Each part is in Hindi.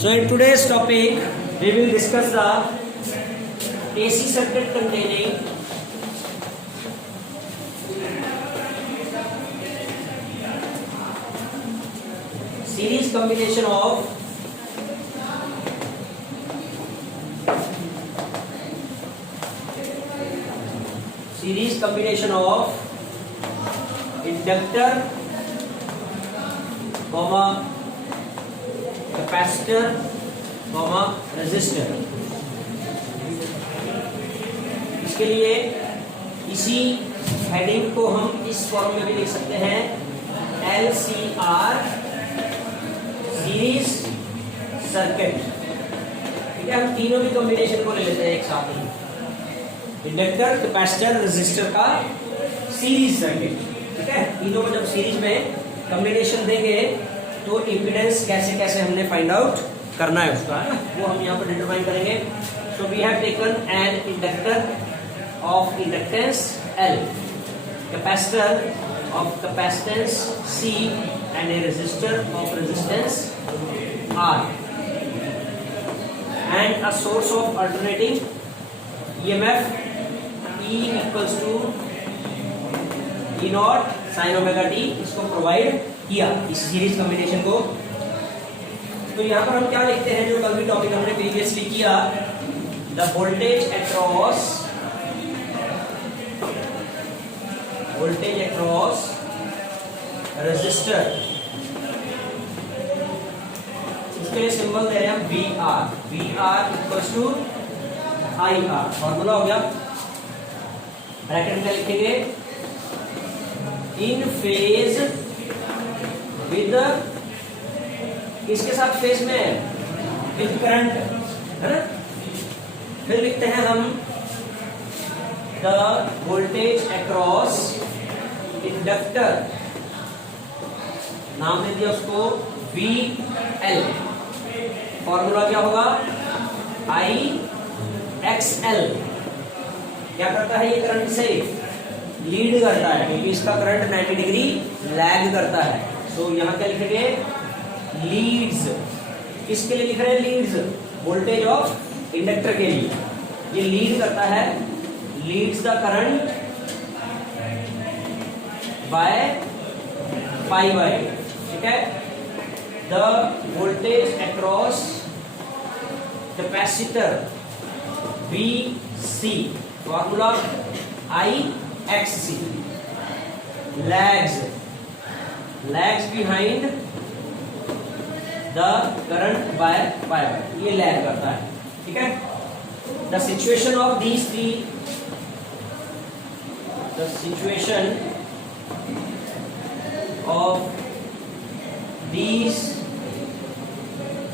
So in today's topic, we will discuss the AC circuit containing series combination of inductor, capacitor, resistor। इसके लिए इसी हेडिंग को हम इस फॉर्म में भी लिख सकते हैं, LCR सीरीज सर्किट। ठीक है, हम तीनों की कॉम्बिनेशन को ले लेते हैं एक साथ ही, इंडक्टर, कैपेसिटर, रेजिस्टर का सीरीज सर्किट। ठीक है, तीनों को जब सीरीज में कॉम्बिनेशन देंगे तो इम्पीडेंस कैसे कैसे हमने फाइंड आउट करना है उसका, है ना, वो हम यहाँ पर डिटरमाइन करेंगे। So we have taken an inductor of inductance L, capacitor of capacitance C and a resistor of resistance R, and a source of alternating EMF E equals to E naught sin omega t, इसको प्रोवाइड किया इस सीरीज कॉम्बिनेशन को। तो यहाँ पर हम क्या लिखते हैं, जो कल भी टॉपिक हमने प्रीवियसली किया, द वोल्टेज अक्रॉस रेजिस्टर, इसके लिए सिंबल दे रहे हैं हम VR equals to IR, formula हो गया। ब्रैकेट में लिखेंगे इन फेज विद, किसके साथ फेज में है, विद करंट, है ना। फिर लिखते हैं हम द वोल्टेज अक्रॉस इंडक्टर, नाम दे दिया उसको VL, फॉर्मूला क्या होगा IXL। क्या करता है ये, करंट से लीड करता है, क्योंकि इसका करंट 90 डिग्री लैग करता है। सो यहाँ क्या लिखेंगे, लीड्स। किसके लिए लिख रहे हैं लीड्स, वोल्टेज ऑफ इंडक्टर के लिए ये लीड करता है, leads the current by pi by. ठीक है, the voltage across capacitor VC, formula IXC, lags behind the current by ये लैग करता है। ठीक है, the situation of these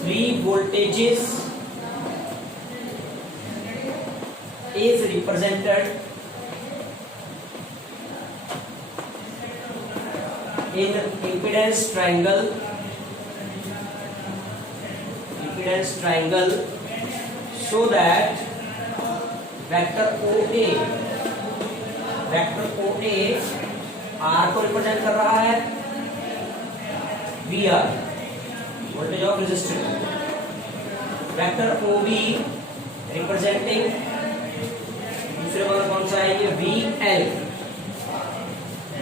three voltages is represented in impedance triangle, so that vector OA R को रिप्रेजेंट कर रहा है VR, voltage of resistor, vector OB representing, दूसरे वाला कौन सा है ये VL,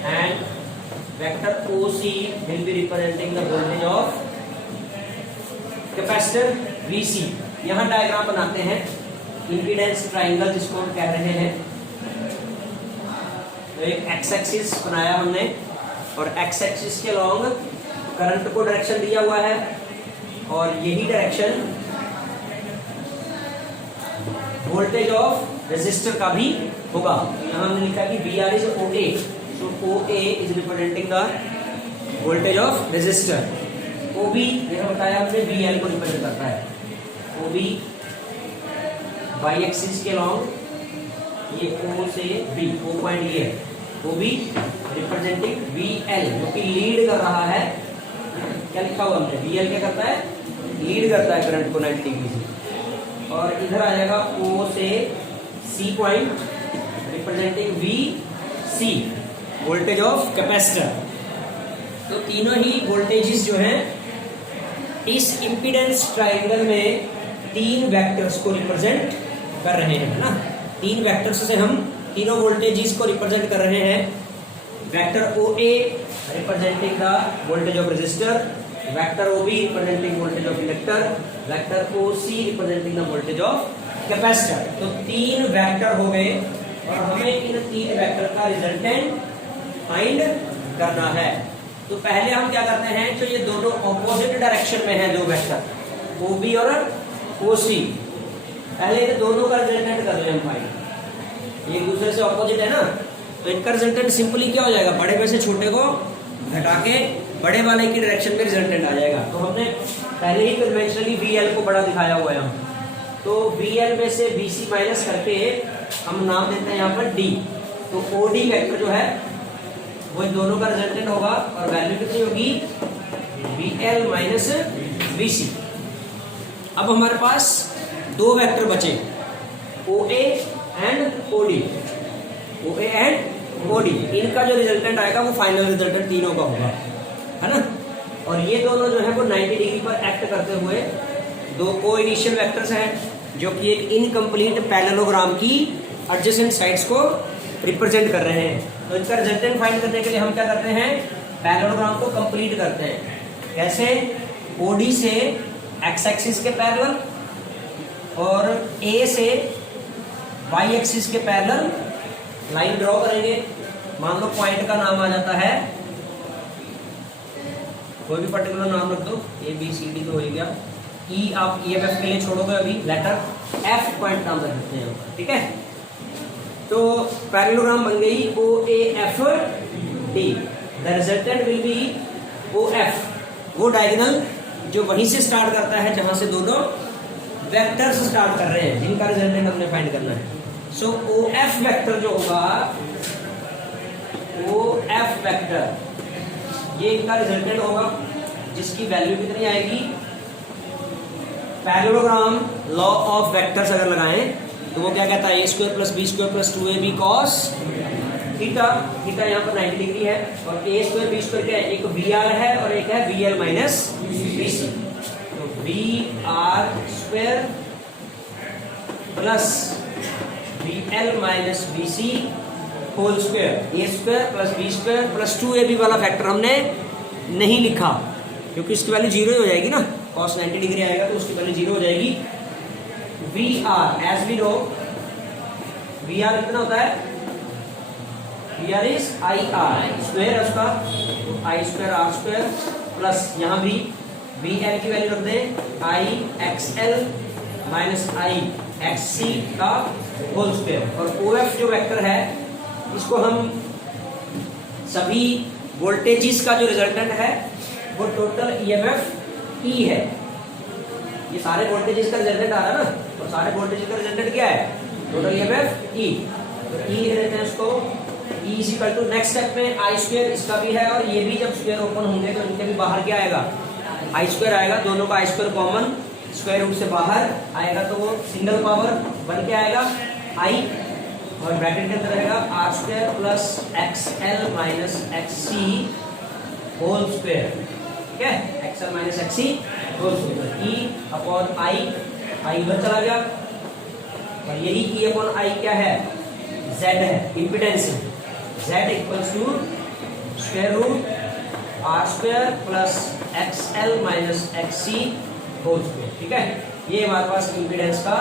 and vector OC will be representing the voltage of capacitor VC। यहाँ डायग्राम बनाते हैं, इम्पीडेंस ट्राइंगल जिसको हम कह रहे हैं। तो एक एक्स एक्सिस बनाया हमने, और एक्स एक्सिस के लॉन्ग करंट को डायरेक्शन दिया हुआ है, और यही डायरेक्शन वोल्टेज ऑफ रेजिस्टर का भी होगा। यहाँ हमने लिखा कि VR is OA, so OA is representing the voltage of resistor। OB जैसा बताया हमने VL को रिप्रेजेंट करता है, OB बाई एक्सिस के लॉन्ग, ये O से B, O पॉइंट ये है, OB रिप्रेजेंटिंग VL, जो कि लीड कर रहा है। क्या लिखा हुआ हमने, VL क्या करता है, लीड करता है करंट को 90 डिग्री से। और इधर आ जाएगा O से C point representing VC, voltage of capacitor. तो तीनों ही वोल्टेजेस जो हैं इस इम्पीडेंस ट्रायंगल में 3 वेक्टर्स को रिप्रेजेंट कर रहे हैं, है ना। 3 वेक्टर्स से हम तीनों वोल्टेजेस को रिप्रेजेंट कर रहे हैं। Vector OA representing the voltage of resistor, vector OB representing voltage of inductor, vector OC representing the voltage of capacitor. तो 3 वेक्टर हो गए और हमें इन 3 वेक्टर का रिजल्टेंट फाइंड करना है। तो पहले हम क्या करते हैं, जो ये दोनों ऑपोजिट डायरेक्शन में हैं दो वेक्टर OB और OC, पहले ये दोनों का रिजल्टेंट कर लें हम फाइंड। एक दूसरे से ऑपोजिट है ना, तो इनका रिजल्टेंट सिंपली क्या हो जाएगा, बड़े में से छोटे को घटा के बड़े वाले की डायरेक्शन में रिजल्टेंट आ जाएगा। तो हमने पहले ही कन्वेंशनली VL को बड़ा दिखाया हुआ है हम, तो VL में से BC माइनस करके हम नाम देते हैं यहाँ पर D। तो OD वेक्टर जो है वो इन दोनों का रिजल्टेंट होगा और वैल्यू कितनी होगी, VL माइनस BC। अब हमारे पास 2 वेक्टर बचे, OA and OD, OA and OD। इनका जो रिजल्टेंट आएगा वो फाइनल रिजल्टेंट तीनों का होगा, है ना। और ये दोनों जो है वो 90 डिग्री पर एक्ट करते हुए 2 को इनिशियल वेक्टर्स हैं, जो कि एक इनकम्प्लीट पैरेललोग्राम की एडजेसेंट साइड्स को रिप्रेजेंट कर रहे हैं। तो इनका रिजल्टेंट फाइंड करने के लिए हम क्या करते हैं, पैरेललोग्राम को कंप्लीट करते हैं। कैसे, OD से एक्स एक्सिस के पैरेलल और A से Y एक्सिस के पैरेलल लाइन ड्रॉ करेंगे। मान लो पॉइंट का नाम आ जाता है, कोई भी पर्टिकुलर नाम रख दो, ABCD तो हो ही गया। E आप EMF के लिए छोड़ोगे अभी, लेटर F पॉइंट नाम रख देते हैं, ठीक है। तो पैरेललोग्राम बन गई OAFD। The resultant will be OF, वो डायगोनल जो वहीं से स्टार्ट करता है जहां से दोनों वेक्टर्स स्टार्ट कर रहे हैं, जिनका रिजल्टेंट हमने फाइंड करना है। सो OF वेक्टर जो होगा, OF वेक्टर ये इनका रिजल्टेंट होगा, जिसकी वैल्यू कितनी आएगी, पैरेललोग्राम लॉ ऑफ वेक्टर्स अगर लगाएं तो वो क्या कहता है, A² + B² + 2AB cos theta. Theta यहाँ पर 90 डिग्री है और A² B² क्या है, एक VR है और एक है VL माइनस BC। तो VR² plus VL minus BC whole square, A² + B² + 2AB वाला फैक्टर हमने नहीं लिखा क्योंकि इसकी वैल्यू 0 हो जाएगी ना, cos 90 डिग्री आएगा तो उसकी वैल्यू 0 हो जाएगी। VR as we know, VR कितना होता है, VR इज IR स्क्वायर उसका, I² R² प्लस यहाँ भी VL की वैल्यू रख दें IXL माइनस IXC का होल स्क्वायर। और OF जो वेक्टर है इसको हम सभी वोल्टेजेस का जो रिजल्टेंट है वो टोटल EMF E है। ये सारे वोल्टेजेस का रिजल्टेंट आ रहा है ना, और सारे वोल्टेजेस का रिजल्टेंट क्या है, टोटल EMF E। तो E लिख देते हैं उसको, E equal to next step में I² इसका भी है और ये भी जब स्क्वायर ओपन होंगे तो इनके भी बाहर क्या आएगा, I² आएगा। दोनों का I² कॉमन स्क्वायर रूट से बाहर आएगा तो वो सिंगल पावर बन के आएगा I, और ब्रैकेट के अंदर रहेगा R² plus XL minus XC whole square, ठीक है, XL minus XC whole square. E upon I उधर चला गया और यही E अपॉन I क्या है, Z है, इम्पीडेंस है। Z equals to square root R² plus XL minus XC whole square, ठीक है। ये हमारे पास इम्पीडेंस का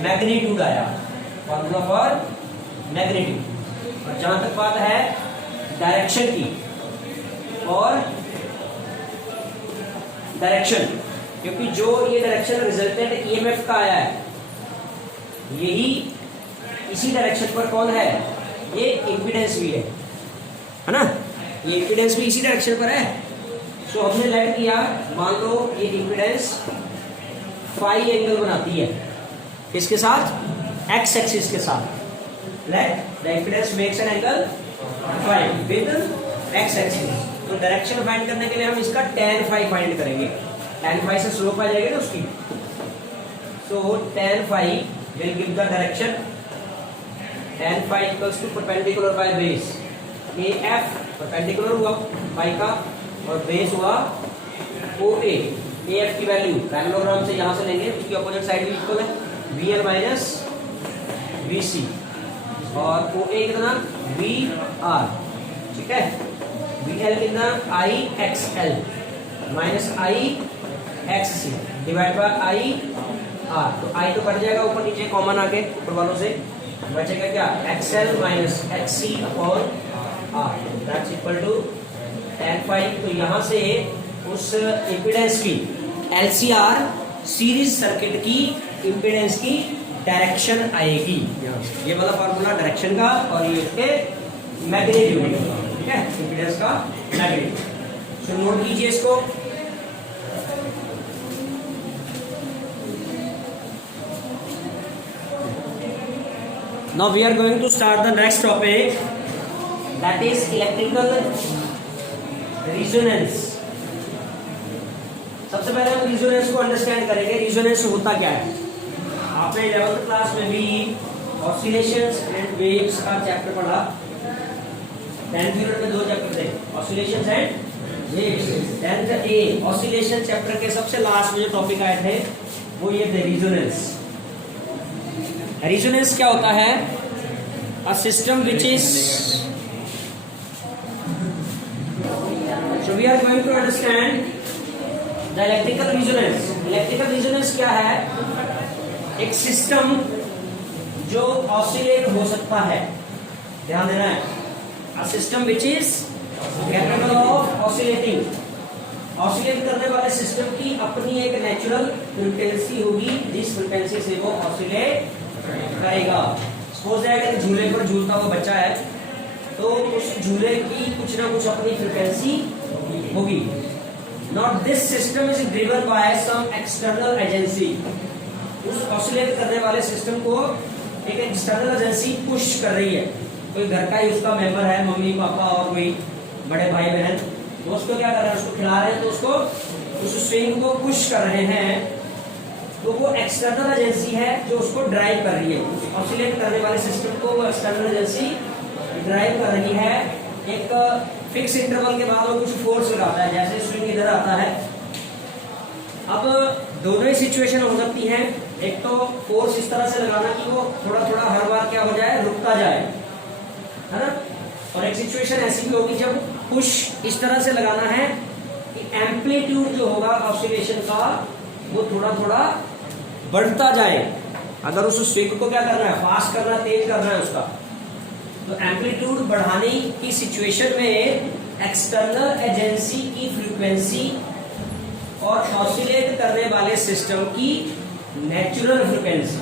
मैग्नीट्यूड आया, फॉर्मूला फॉर मैग्नीट्यूड। और जहां तक बात है डायरेक्शन की, और डायरेक्शन, क्योंकि जो ये डायरेक्शन रिजल्टेंट EMF का आया है, यही इसी डायरेक्शन पर कौन है, ये इम्पीडेंस भी है ना, ये इम्पीडेंस भी इसी डायरेक्शन पर है। सो हमने लेट किया, मान लो ये इम्पीडेंस फाई एंगल बनाती है, इसके साथ एक्स एक्सिस के साथ। Let the impedance makes an angle phi with X axis. तो डायरेक्शन फाइंड करने के लिए हम इसका tan फाई फाइंड करेंगे, tan फाई से स्लोप आ जाएगी ना उसकी। So tan phi will give the direction, tan phi equals to perpendicular by base, AF perpendicular हुआ फाई का और बेस हुआ ओ ए एफ की वैल्यू पैरेललोग्राम से यहाँ से लेंगे, उसकी अपोजिट साइड भी इक्वल है वी एल माइनस वी सी, और ओ ए कितना वी आर, ठीक है, वी एल कितना I X L minus I X C divide by I R, तो आई तो कट जाएगा ऊपर नीचे कॉमन आके ऊपर वालों से, बचेगा क्या X L minus X C upon R, that's equal to tan phi. तो यहाँ से उस इम्पीडेंस की एलसीआर सीरीज सर्किट की इम्पीडेंस की डायरेक्शन आएगी, ये वाला फॉर्मूला डायरेक्शन का और ये इसके मैग्नीट्यूड, ठीक है, इम्पीडेंस का मैग्नीट्यूड। सो नोट कीजिए इसको। Now we are going to start the next topic, that is electrical resonance। सबसे पहले हम रिजोनेंस को अंडरस्टैंड करेंगे, रिजोनेंस होता क्या है। आपने 11th क्लास में भी ऑसिलेशंस एंड वेव्स का चैप्टर पढ़ा, 10th यूनिट में 2 चैप्टर थे, oscillations and waves. 10th A oscillation chapter के सबसे लास्ट में जो टॉपिक आए थे वो ये थे रिजोनेंस। रेजोनेंस क्या होता है? A system which is, so we are going to understand the electrical resonance. Electrical resonance क्या है? एक सिस्टम जो ऑसिलेट हो सकता है, ध्यान देना है, a system which is capable of oscillating, oscillate करने वाले सिस्टम की अपनी एक नेचुरल फ्रीक्वेंसी होगी जिस फ्रीक्वेंसी से वो ऑसिलेट करेगा। सपोज दैट झूले पर झूलता हुआ बच्चा है तो उस झूले की कुछ ना कुछ अपनी फ्रीक्वेंसी होगी। Not this system is driven by some external agency, उस ऑसिलेट करने वाले सिस्टम को एक एक्सटर्नल एजेंसी पुश कर रही है। कोई घर का ही उसका मेंबर है, मम्मी पापा और कोई बड़े भाई बहन, तो उसको क्या कर रहे हैं, उसको खिला रहे हैं, तो उसको उस स्विंग को पुश कर रहे हैं, तो वो एक्सटर्नल एजेंसी है जो उसको ड्राइव कर रही है। ऑसिलेट करने वाले सिस्टम को वो एक्सटर्नल एजेंसी ड्राइव कर रही है। एक फिक्स इंटरवल के बाद वो कुछ फोर्स लगाता है, जैसे स्विंग इधर आता है। अब दोनों ही सिचुएशन हो सकती है, एक तो फोर्स इस तरह से लगाना कि वो थोड़ा थोड़ा हर बार क्या हो जाए, रुकता जाए, है ना, और एक सिचुएशन ऐसी भी होगी जब पुश इस तरह से लगाना है कि एम्पलीट्यूड जो होगा ऑसिलेशन का वो थोड़ा थोड़ा बढ़ता जाए। अगर उस स्विंग को क्या करना है, फास्ट करना है, तेज करना है उसका, तो एम्पलीट्यूड बढ़ाने की सिचुएशन में एक्सटर्नल एजेंसी की फ्रीक्वेंसी और ऑसिलेट करने वाले सिस्टम की नेचुरल फ्रीक्वेंसी,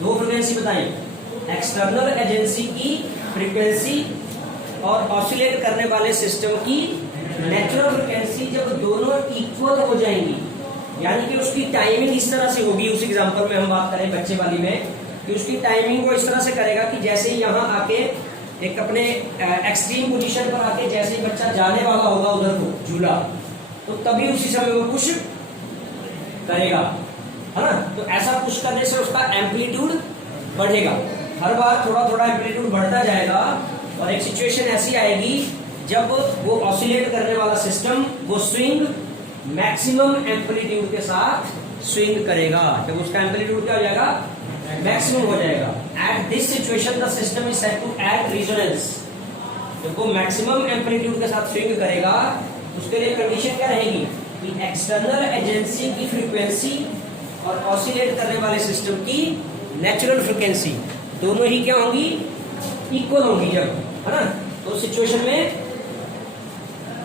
2 फ्रीक्वेंसी बताएं, एक्सटर्नल एजेंसी की फ्रीक्वेंसी और ऑसिलेट करने वाले सिस्टम की नेचुरल फ्रीक्वेंसी जब दोनों इक्वल हो जाएंगी, यानी कि उसकी टाइमिंग इस तरह से होगी, उस एग्जांपल में हम बात करें बच्चे वाली में, कि उसकी टाइमिंग को इस तरह से करेगा कि जैसे ही यहाँ आके एक अपने एक्सट्रीम पोजीशन पर आके जैसे ही बच्चा जाने वाला होगा उधर को झूला, तो तभी उसी समय वो पुश करेगा, है ना। तो ऐसा पुश करने से उसका एम्पलीट्यूड बढ़ेगा, हर बार थोड़ा थोड़ा एम्पलीट्यूड बढ़ता जाएगा, और एक सिचुएशन ऐसी आएगी जब वो ऑसिलेट करने वाला सिस्टम वो स्विंग मैक्सिमम एम्पलीट्यूड के साथ स्विंग करेगा। जब उसका एम्पलीट्यूड क्या हो जाएगा, मैक्सिमम हो जाएगा। At this situation the system is set to at resonance. जब वो मैक्सिमम एम्पलीट्यूड के साथ स्विंग करेगा, उसके लिए कंडीशन क्या रहेगी कि एक्सटर्नल एजेंसी की फ्रीक्वेंसी और ऑसिलेट करने वाले सिस्टम की नेचुरल फ्रीक्वेंसी दोनों ही क्या होंगी, इक्वल होंगी जब, है ना। तो सिचुएशन में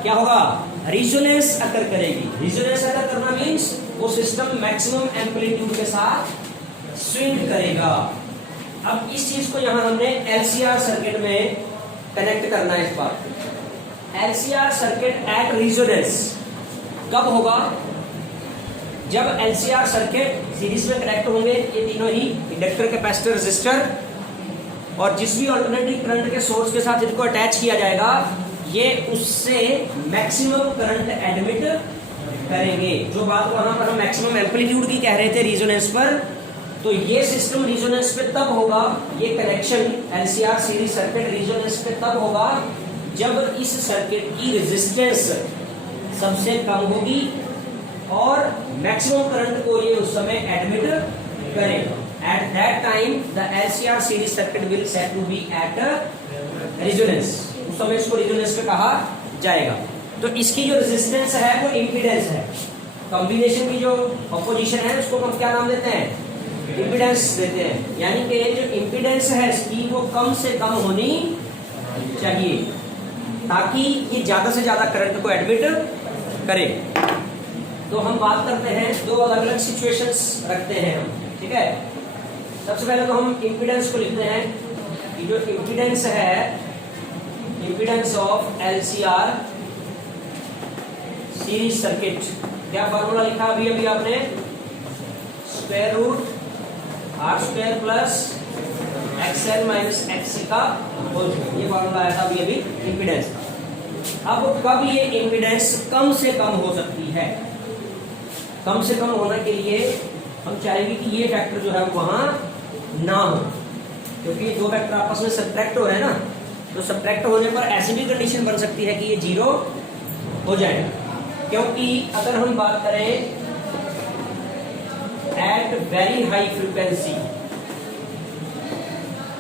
क्या होगा, रेजोनेंस अकर करेगी। रेजोनेंस अकर करना मींस वो सिस्टम मैक्सिमम एम्पलीट्यूड के साथ स्विंग करेगा। अब इस चीज को यहां हमने एलसीआर सर्किट में कनेक्ट करना है। इस बात एलसीआर सर्किट एट रेजोनेंस कब होगा, जब एलसीआर सर्किट सीरीज में कनेक्ट होंगे, ये तीनों ही इंडक्टर, कैपेसिटर, रेजिस्टर, और जिस भी अल्टरनेटिंग करंट के सोर्स के साथ इनको अटैच किया जाएगा, ये उससे मैक्सिमम करंट एडमिट करेंगे। जो बात वहां पर हम मैक्सिमम एम्पलीट्यूड की कह रहे थे रेजोनेंस पर, तो ये सिस्टम रेजोनेंस पे तब होगा, ये connection LCR series circuit resonance पे तब होगा जब इस सर्किट की रेजिस्टेंस सबसे कम होगी और मैक्सिमम करंट को ये उस समय एडमिट करेगा। At that time the LCR series circuit will set to be at resonance, उस समय इसको रेजोनेंस पे कहा जाएगा। तो इसकी जो रेजिस्टेंस है वो इम्पीडेंस है, कॉम्बिनेशन की जो ऑपोजिशन है उसको हम क्या नाम देते हैं, इम्पीडेंस देते हैं। यानी कि जो इम्पीडेंस है इसकी वो कम से कम होनी चाहिए ताकि ये ज्यादा से ज्यादा करंट को एडमिट करे। तो हम बात करते हैं, दो अलग अलग सिचुएशंस रखते हैं हम, ठीक है। सबसे पहले तो हम इम्पीडेंस को लिखते हैं कि जो इम्पीडेंस है, impedance of LCR series circuit, क्या फॉर्मूला लिखा अभी अभी आपने, square root R² plus XL minus XC का होल, ये फॉर्मूला आया था अभी अभी इम्पीडेंस का। अब कब ये इम्पीडेंस कम से कम हो सकती है, कम से कम होने के लिए हम चाहेंगे कि ये फैक्टर जो है वहां ना हो, क्योंकि दो फैक्टर आपस में सब्ट्रैक्ट हो रहे हैं ना, तो सब्ट्रैक्ट होने पर ऐसी भी कंडीशन बन सकती है कि ये जीरो हो जाएगा। क्योंकि अगर हम बात करें एट वेरी हाई फ्रीक्वेंसी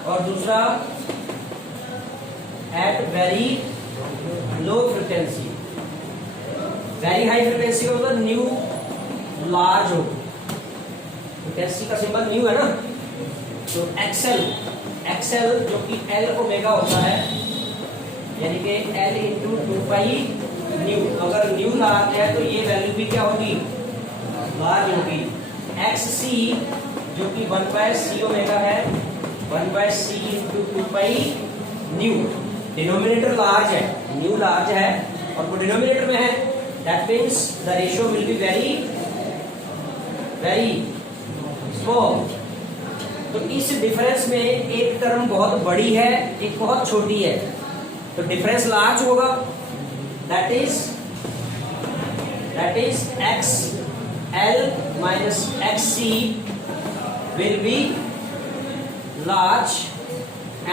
और दूसरा at very low frequency, very high frequency का मतलब न्यू लार्ज हो, फ्रीक्वेंसी का सिंबल न्यू है ना, तो एक्सएल जो कि L ओमेगा होता है, यानी कि L इंटू 2 न्यू, अगर न्यू लार्ज है तो ये वैल्यू भी क्या होगी, लार्ज होगी। XC जो कि 1/C ओमेगा है, 1/C into 2 new, denominator large है, न्यू लार्ज है और वो डिनोमिनेटर में है, that means the ratio will be very very small. तो इस डिफरेंस में एक टर्म बहुत बड़ी है, एक बहुत छोटी है, तो डिफरेंस लार्ज होगा, that is XL minus XC will be large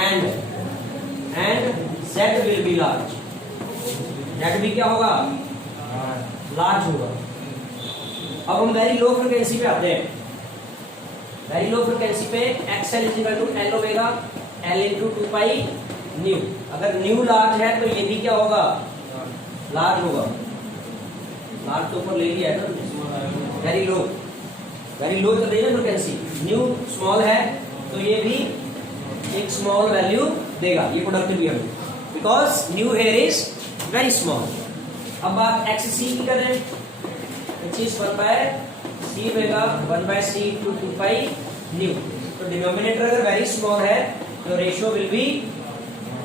and Z will be large, Z भी क्या होगा, लार्ज होगा। अब हम वेरी लो फ्रिक्वेंसी पे आते हैं, वेरी लो फ्रिक्वेंसी पे XL is equal to L omega L into 2 nu, अगर न्यू लार्ज है तो ये भी क्या होगा, लार्ज होगा, लार्ज तो ऊपर ले लिया है ना, वेरी लो तो देना फ्रिक्वेंसी, न्यू स्मॉल है तो ये भी एक स्मॉल वैल्यू देगा, ये प्रोडक्ट भी हमें, because new here is very small. अब बात XC की करें, which is 1/C होगा 1/C to 2 न्यू, तो डिनोमिनेटर अगर वेरी स्मॉल है तो रेशियो विल बी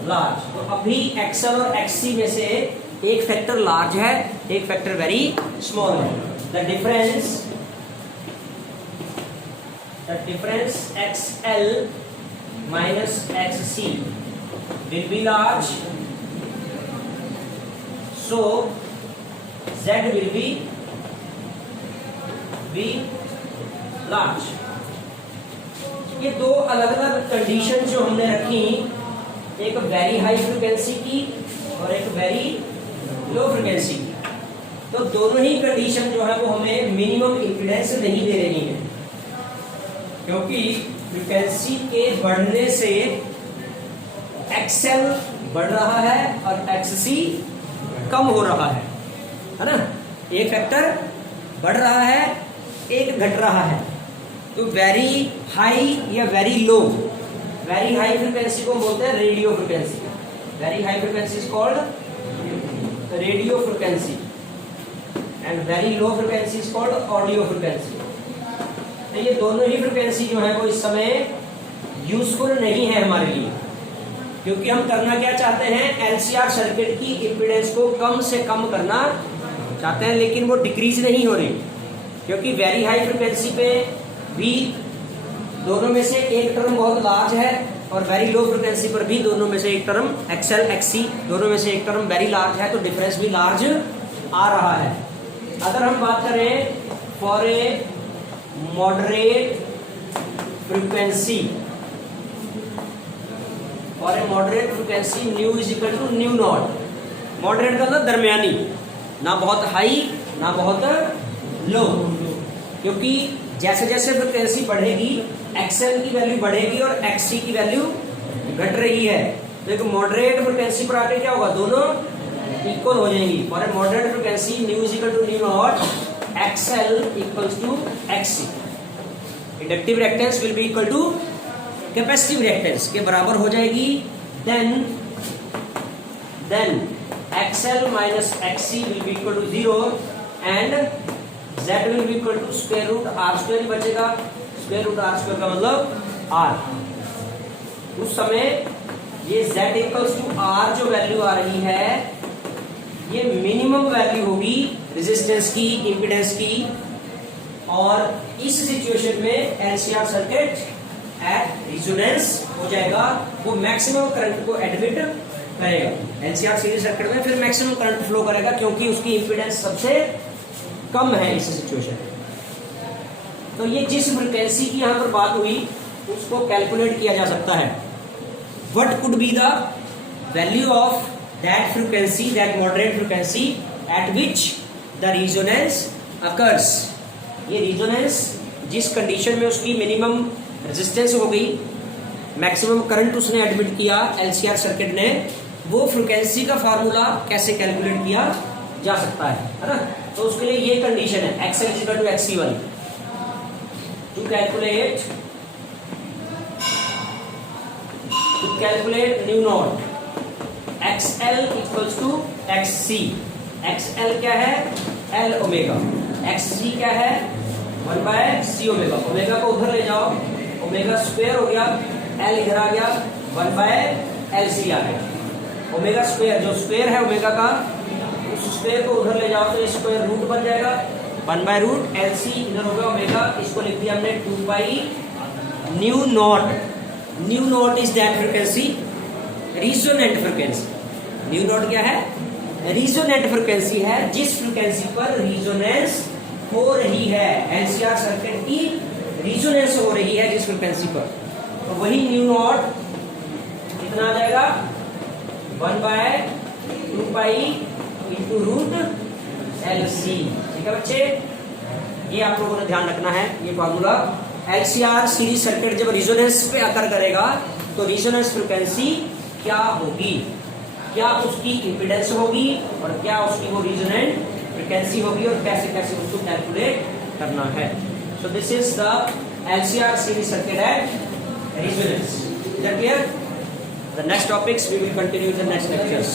लार्ज। तो अभी XL और XC में से एक फैक्टर लार्ज है, एक फैक्टर वेरी स्मॉल है। The difference XL minus XC will be large, so Z will be large। ये दो अलग अलग कंडीशन जो हमने रखी, एक वेरी हाई फ्रीक्वेंसी की और एक वेरी लो फ्रीक्वेंसी की, तो दोनों ही कंडीशन जो है वो हमें मिनिमम इम्पीडेंस नहीं दे रही है, क्योंकि फ्रीक्वेंसी के बढ़ने से XL बढ़ रहा है और XC कम हो रहा है ना, एक फैक्टर बढ़ रहा है एक घट रहा है। तो वेरी हाई या very low, very high frequency को बोलते हैं radio frequency, very high frequency is called radio frequency and very low frequency is called audio frequency. तो ये दोनों ही फ्रीक्वेंसी जो है वो इस समय यूजफुल नहीं है हमारे लिए, क्योंकि हम करना क्या चाहते हैं, LCR सर्किट की इम्पीडेंस को कम से कम करना चाहते हैं, लेकिन वो डिक्रीज नहीं हो रही, क्योंकि वेरी हाई फ्रीक्वेंसी पे भी दोनों में से एक टर्म बहुत लार्ज है और वेरी लो फ्रीक्वेंसी पर भी दोनों में से एक टर्म XL XC दोनों में से एक टर्म वेरी लार्ज है, तो डिफरेंस भी लार्ज आ रहा है। अगर हम बात करें for a moderate frequency, for a moderate frequency nu is equal to nu naught, moderate का मतलब दरमियानी, ना बहुत हाई ना बहुत लो, क्योंकि जैसे जैसे फ्रिक्वेंसी बढ़ेगी XL की वैल्यू बढ़ेगी और XC की वैल्यू घट रही है। तो एक मॉडरेट फ्रिक्वेंसी पर आके क्या होगा, दोनों इक्वल हो जाएंगी। For a moderate frequency nu is equal to nu not XL equals to XC। Inductive reactance will be equal to capacitive reactance के बराबर हो जाएगी। Then XL minus XC will be equal to 0 and Z will be equal to square root R square ही बचेगा। स्क्वायर रूट R स्क्वायर का मतलब R। उस समय ये Z इक्वल्स टू R जो वैल्यू आ रही है ये मिनिमम वैल्यू होगी रेजिस्टेंस की, इंपीडेंस की। और इस सिचुएशन में LCR सर्किट एट रेजोनेंस हो जाएगा, वो मैक्सिमम करंट को एडमिट करेगा। LCR सीरीज सर्किट में फिर मैक्सिमम करंट फ्लो करेगा क्योंकि उसकी इंपीडेंस सबसे कम है इस सिचुएशन में। तो ये जिस फ्रिक्वेंसी की यहाँ पर बात हुई उसको कैलकुलेट किया जा सकता है। What could be the value of that frequency, that moderate frequency eight which the resonance occurs. ये रेजोनेंस जिस कंडीशन में उसकी मिनिमम रेजिस्टेंस हो गई, मैक्सिमम करंट उसने एडमिट किया LCR सर्किट ने, वो फ्रिक्वेंसी का फार्मूला कैसे कैलकुलेट किया जा सकता है ना। तो उसके लिए ये कंडीशन है XL इक्वल टू XC वाली। To calculate nu not XL equals to XC। XL क्या है, L ओमेगा। XC क्या है, 1 बाय C ओमेगा। ओमेगा को उधर ले जाओ, ओमेगा स्क्वायर हो गया, L इधर आ गया, 1 बाय LC आ गया। ओमेगा स्क्वायर जो स्क्वायर है ओमेगा का, उस स्क्वायर को उधर ले जाओ तो स्क्वायर रूट बन जाएगा, 1 बाय रूट LC इधर हो गया ओमेगा। इसको लिख दिया हमने 2 pi nu not. New not is that frequency, resonant frequency. New not क्या है, रिजोनेंट फ्रिक्वेंसी है जिस फ्रिक्वेंसी पर रिजोनेंस हो रही है, LCR सर्किट की रिजोनेंस हो रही है जिस फ्रिक्वेंसी पर। तो वही न्यू नॉट कितना आ जाएगा, 1 by 2 pi into root LC। ठीक है बच्चे, ये आप लोगों ने ध्यान रखना है ये फार्मूला। LCR सीरीज सर्किट जब रिजोनेंस पे अकर करेगा तो रिजोनेंस फ्रिक्वेंसी क्या होगी, क्या उसकी इंपीडेंस होगी और क्या उसकी वो रिजोनेंट फ्रिक्वेंसी होगी और कैसे कैसे उसको कैलकुलेट करना है। So this is the LCR series circuit at resonance. Is that clear? The next topics we will continue in the next lectures.